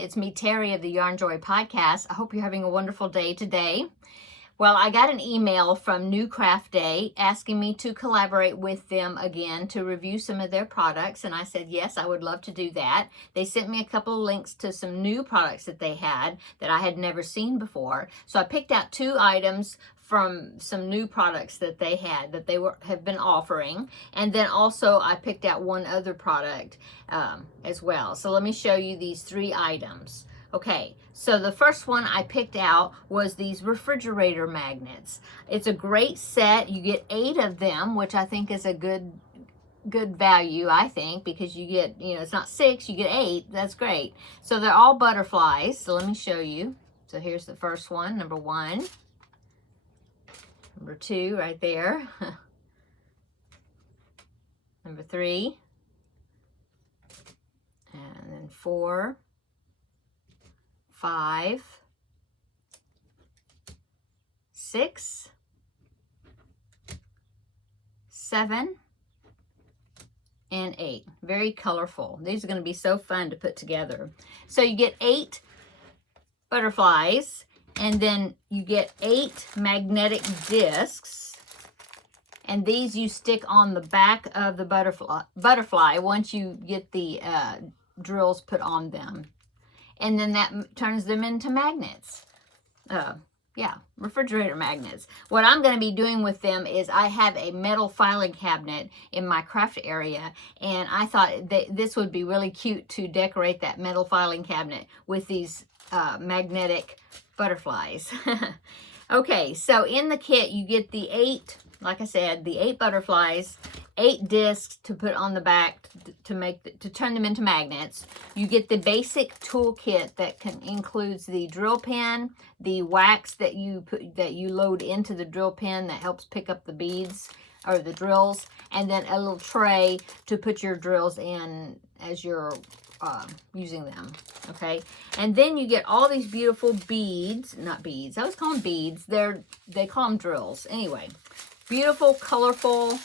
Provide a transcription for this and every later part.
It's me, Terry of the Yarn Joy podcast. I hope you're having a wonderful day today. Well, I got an email from New Craft Day asking me to collaborate with them again to review some of their products, and I said yes, I would love to do that. They sent me a couple of links to some new products that they had that I had never seen before. So I picked out 2 items from some new products that they had that they have been offering, and then also I picked out one other product as well. So let me show you these 3 items. Okay, so the first one I picked out was these refrigerator magnets. It's a great set. You get 8 of them, which I think is a good value, I think, because you get, it's not 6, you get 8. That's great. So they're all butterflies. So let me show you. So here's the first one, number 1. Number 2 right there. Number 3. And then 4. 5, 6, 7, and 8. Very colorful. These are going to be so fun to put together. So you get 8 butterflies, and then you get 8 magnetic discs. And these you stick on the back of the butterfly once you get the drills put on them. And then that turns them into magnets. Refrigerator magnets. What I'm going to be doing with them is I have a metal filing cabinet in my craft area, and I thought that this would be really cute to decorate that metal filing cabinet with these magnetic butterflies. Okay, so in the kit you get the 8, like I said, the 8 butterflies, 8 discs to put on the back to turn them into magnets. You get the basic toolkit that includes the drill pen, the wax that you load into the drill pen that helps pick up the beads or the drills, and then a little tray to put your drills in as you're using them. Okay, and then you get all these beautiful beads, not beads, I always call them beads, they call them drills. Anyway, beautiful, colorful,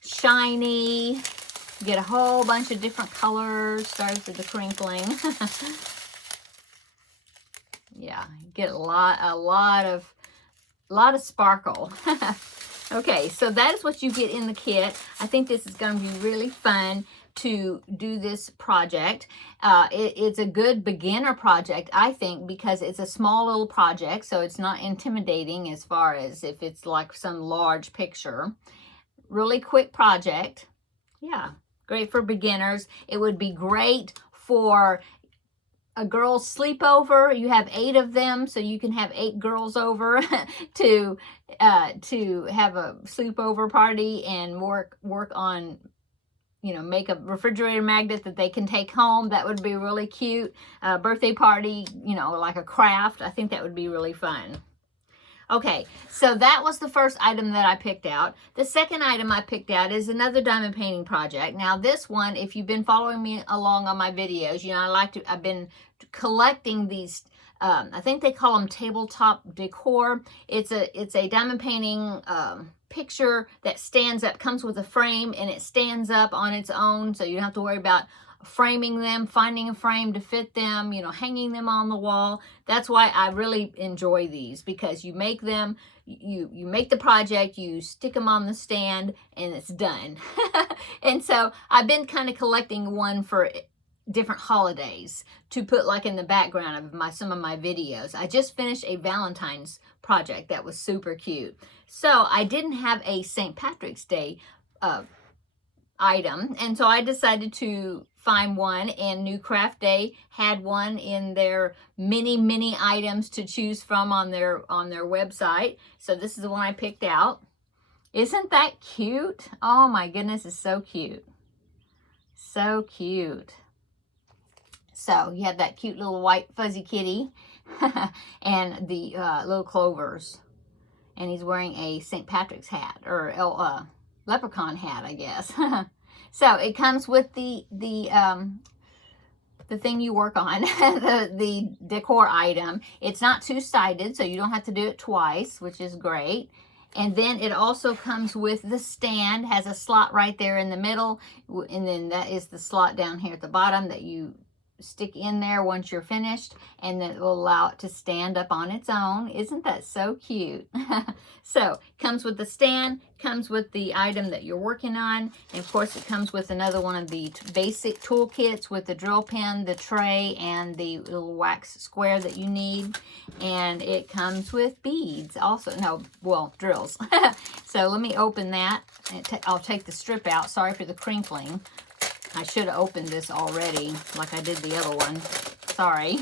shiny. You get a whole bunch of different colors. Sorry for the crinkling. Yeah, you get a lot of sparkle. Okay, so that is what you get in the kit. I think this is going to be really fun to do this project. It's a good beginner project, I think, because it's a small little project, so it's not intimidating as far as if it's like some large picture. Really quick project. Yeah, great for beginners. It would be great for a girl's sleepover. You have 8 of them, so you can have 8 girls over to have a sleepover party and work on, make a refrigerator magnet that they can take home. That would be really cute. Birthday party, like a craft. I think that would be really fun. Okay, so that was the first item that I picked out. The second item I picked out is another diamond painting project. Now this one, if you've been following me along on my videos, I've been collecting these, I think they call them tabletop decor. It's a diamond painting picture that stands up, comes with a frame, and it stands up on its own, so you don't have to worry about framing them, finding a frame to fit them, hanging them on the wall. That's why I really enjoy these, because you make them, you make the project, you stick them on the stand, and it's done. And so I've been kind of collecting one for different holidays to put like in the background of some of my videos. I just finished a Valentine's project that was super cute. So I didn't have a St. Patrick's Day item, and so I decided to find one, and New Craft Day had one in their many items to choose from on their website. So this is the one I picked out. Isn't that cute? Oh my goodness, it's so cute. So cute. So you have that cute little white fuzzy kitty and the little clovers, and he's wearing a St. Patrick's hat, or leprechaun hat, I guess. So it comes with the thing you work on, the decor item. It's not two-sided, so you don't have to do it twice, which is great. And then it also comes with the stand, has a slot right there in the middle, and then that is the slot down here at the bottom that you stick in there once you're finished, and then it will allow it to stand up on its own. Isn't that so cute? So comes with the stand, comes with the item that you're working on, and of course it comes with another one of the basic toolkits with the drill pen, the tray, and the little wax square that you need. And it comes with beads also. No, well, drills. So let me open that. I'll take the strip out. Sorry for the crinkling. I should have opened this already like I did the other one. Sorry.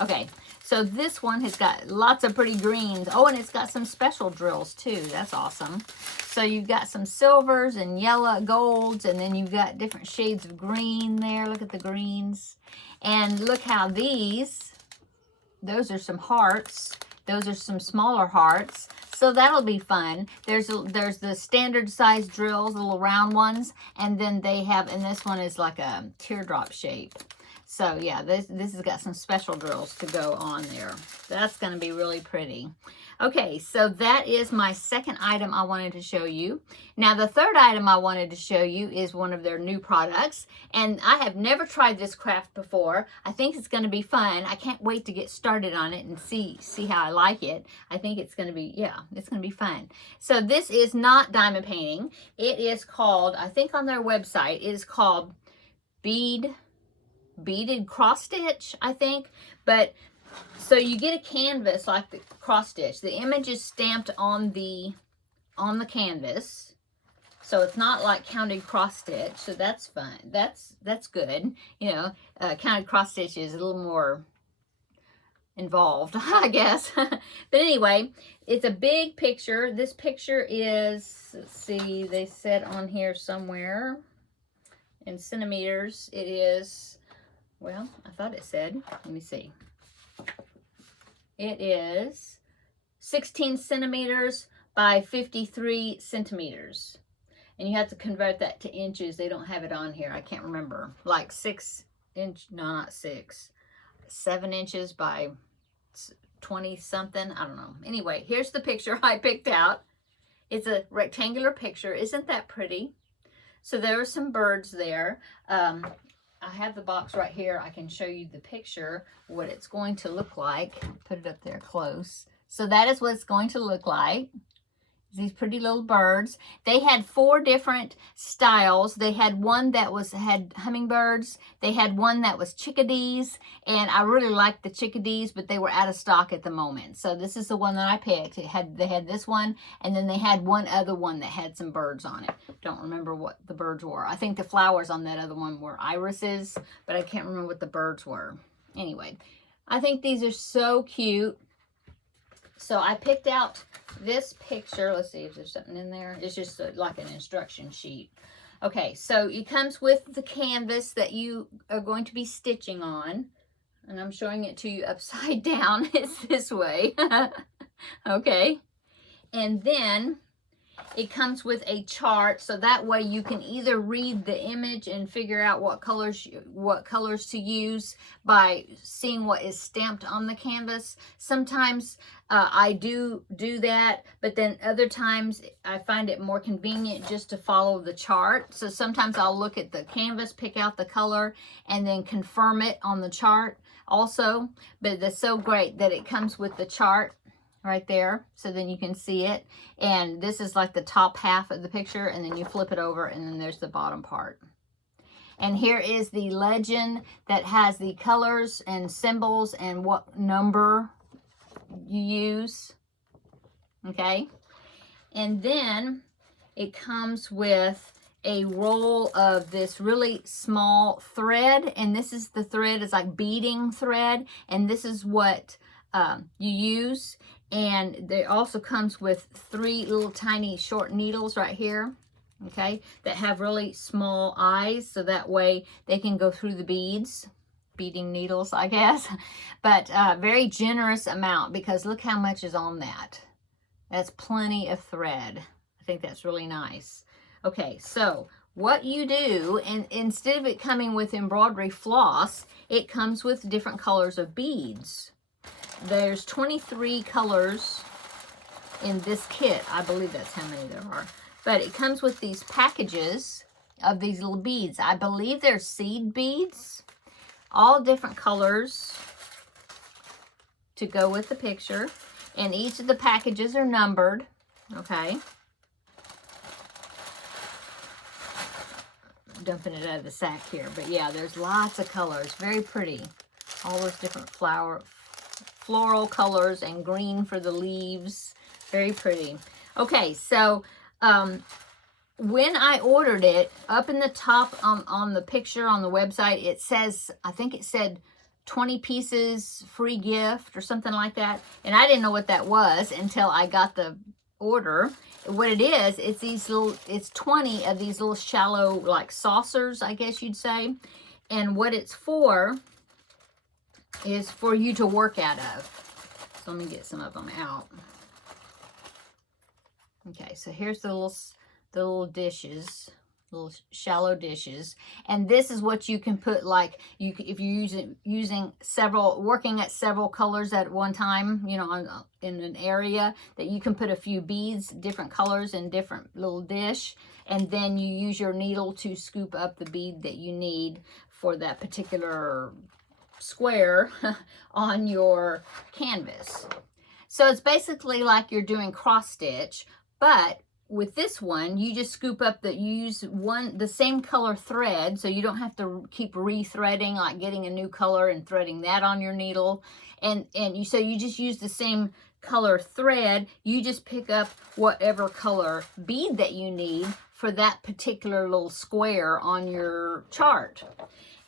Okay, so this one has got lots of pretty greens. Oh, and it's got some special drills too. That's awesome. So you've got some silvers and yellow golds, and then you've got different shades of green there. Look at the greens. And look how those are some hearts. Those are some smaller hearts. So that'll be fun. There's the standard size drills, the little round ones, and then they have, and this one is like a teardrop shape. So yeah, this has got some special drills to go on there. That's going to be really pretty. Okay, so that is my second item I wanted to show you. Now the third item I wanted to show you is one of their new products, and I have never tried this craft before. I think it's going to be fun. I can't wait to get started on it and see how I like it. I think it's going to be, yeah, it's going to be fun. So this is not diamond painting. It is called, I think on their website, it is called Beaded cross stitch, I think. But so you get a canvas like the cross stitch. The image is stamped on the canvas, so it's not like counted cross stitch. So that's fun. That's good. You know, counted cross stitch is a little more involved, I guess. But anyway, it's a big picture. This picture is, let's see, they said on here somewhere in centimeters. It is, well, I thought it said, let me see. It is 16 centimeters by 53 centimeters. And you have to convert that to inches. They don't have it on here. I can't remember. Like 6 inch, no, not 6. 7 inches by 20 something. I don't know. Anyway, here's the picture I picked out. It's a rectangular picture. Isn't that pretty? So there are some birds there. I have the box right here. I can show you the picture, what it's going to look like. Put it up there close. So that is what it's going to look like. These pretty little birds. They had 4 different styles. They had one that had hummingbirds. They had one that was chickadees, and I really liked the chickadees, but they were out of stock at the moment. So this is the one that I picked. They had this one, and then they had one other one that had some birds on it. Don't remember what the birds were. I think the flowers on that other one were irises, but I can't remember what the birds were. Anyway, I think these are so cute. So I picked out this picture. Let's see if there's something in there. It's just like an instruction sheet. Okay, so it comes with the canvas that you are going to be stitching on. And I'm showing it to you upside down. It's this way. Okay. And then it comes with a chart, so that way you can either read the image and figure out what colors to use by seeing what is stamped on the canvas. Sometimes I do that, but then other times I find it more convenient just to follow the chart. So sometimes I'll look at the canvas, pick out the color, and then confirm it on the chart also. But that's so great that it comes with the chart right there, so then you can see it. And this is like the top half of the picture, and then you flip it over, and then there's the bottom part. And here is the legend that has the colors and symbols and what number you use. Okay, and then it comes with a roll of this really small thread, and this is the thread. It's like beading thread, and this is what you use. And it also comes with 3 little tiny short needles right here, okay, that have really small eyes, so that way they can go through the beads. Beading needles, I guess. But very generous amount, because look how much is on that. That's plenty of thread. I think that's really nice. Okay, so what you do, and instead of it coming with embroidery floss, it comes with different colors of beads. There's 23 colors in this kit. I believe that's how many there are. But it comes with these packages of these little beads. I believe they're seed beads. all different colors to go with the picture. And each of the packages are numbered, okay? Dumping it out of the sack here, but yeah, there's lots of colors, very pretty. All those different floral colors, and green for the leaves, very pretty. Okay, so when I ordered it, up in the top on the picture on the website, it says, I think it said 20 pieces free gift or something like that, and I didn't know what that was until I got the order. What it is, it's 20 of these little shallow, like saucers, I guess you'd say. And what it's for is for you to work out of. So let me get some of them out. Okay, so here's the little dishes, little shallow dishes, and this is what you can put, like, if you're using several, working at several colors at one time, you know, in an area, that you can put a few beads, different colors in different little dish, and then you use your needle to scoop up the bead that you need for that particular square on your canvas. So it's basically like you're doing cross stitch, but with this one, you just scoop up you use the same color thread, so you don't have to keep re-threading, like getting a new color and threading that on your needle. So you just use the same color thread. You just pick up whatever color bead that you need for that particular little square on your chart.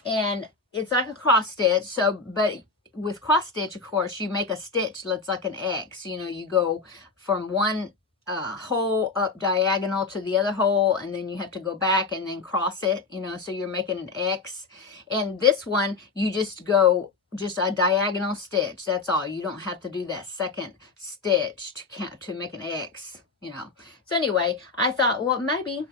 And it's like a cross stitch, but with cross stitch, of course, you make a stitch that's like an X. You know, you go from one hole up diagonal to the other hole, and then you have to go back and then cross it, you know, so you're making an X. And this one, you just go just a diagonal stitch, that's all. You don't have to do that second stitch to make an X, you know. So anyway, I thought, well, maybe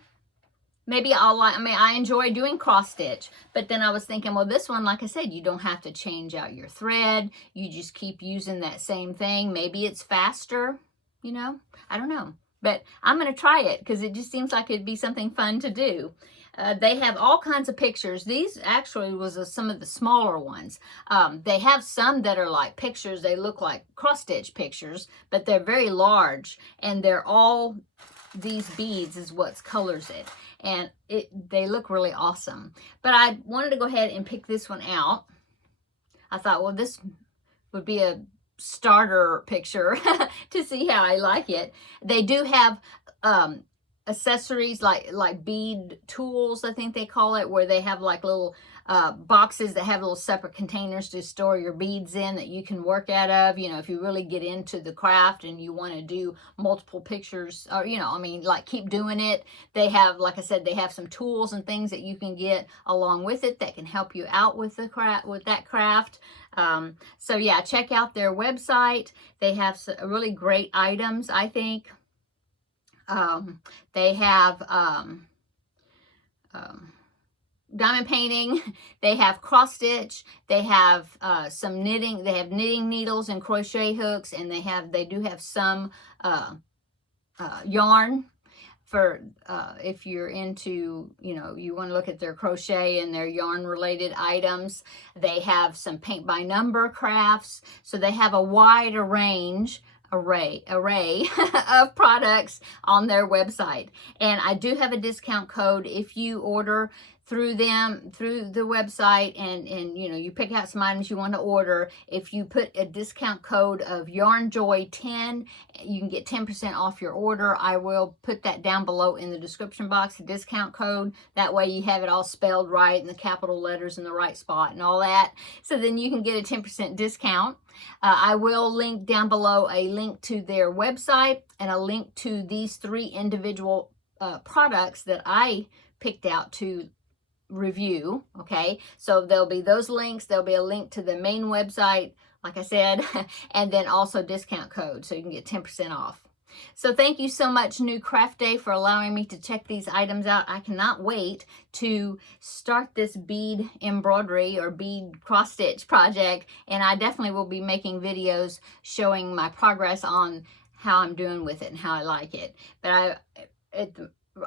I enjoy doing cross stitch, but then I was thinking, well, this one, like I said, you don't have to change out your thread. You just keep using that same thing. Maybe it's faster, you know, I don't know, but I'm going to try it because it just seems like it'd be something fun to do. They have all kinds of pictures. These actually was some of the smaller ones. They have some that are like pictures. They look like cross stitch pictures, but they're very large, and they're all, these beads is what colors it. And they look really awesome. But I wanted to go ahead and pick this one out. I thought, well, this would be a starter picture to see how I like it. They do have accessories like bead tools, I think they call it, where they have like little boxes that have little separate containers to store your beads in that you can work out of. You know, if you really get into the craft and you want to do multiple pictures, or, you know, I mean, like, keep doing it. They have, like I said, they have some tools and things that you can get along with it that can help you out with the craft, with that craft. So yeah, check out their website. They have some really great items, I think. They have diamond painting, they have cross stitch, they have some knitting, they have knitting needles and crochet hooks, and they do have some yarn for if you're into, you know, you want to look at their crochet and their yarn related items. They have some paint by number crafts, so they have a wide array of products on their website. And I do have a discount code if you order through them, through the website, and you know, you pick out some items you want to order. If you put a discount code of YarnJoy10, you can get 10% off your order. I will put that down below in the description box, the discount code. That way you have it all spelled right and the capital letters in the right spot and all that. So then you can get a 10% discount. I will link down below a link to their website and a link to these 3 individual products that I picked out to review. Okay, so there'll be those links. There'll be a link to the main website, like I said, and then also discount code, so you can get 10% off. So thank you so much, New Craft Day, for allowing me to check these items out. I cannot wait to start this bead embroidery or bead cross stitch project, and I definitely will be making videos showing my progress on how I'm doing with it and how I like it. But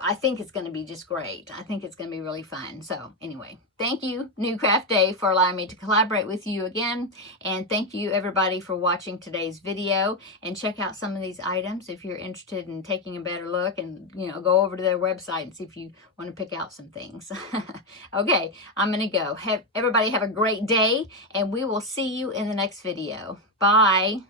I think it's going to be just great. I think it's going to be really fun. So anyway, thank you, New Craft Day, for allowing me to collaborate with you again. And thank you, everybody, for watching today's video. And check out some of these items if you're interested in taking a better look, and, you know, go over to their website and see if you want to pick out some things. Okay, I'm going to go. Everybody have a great day, and we will see you in the next video. Bye.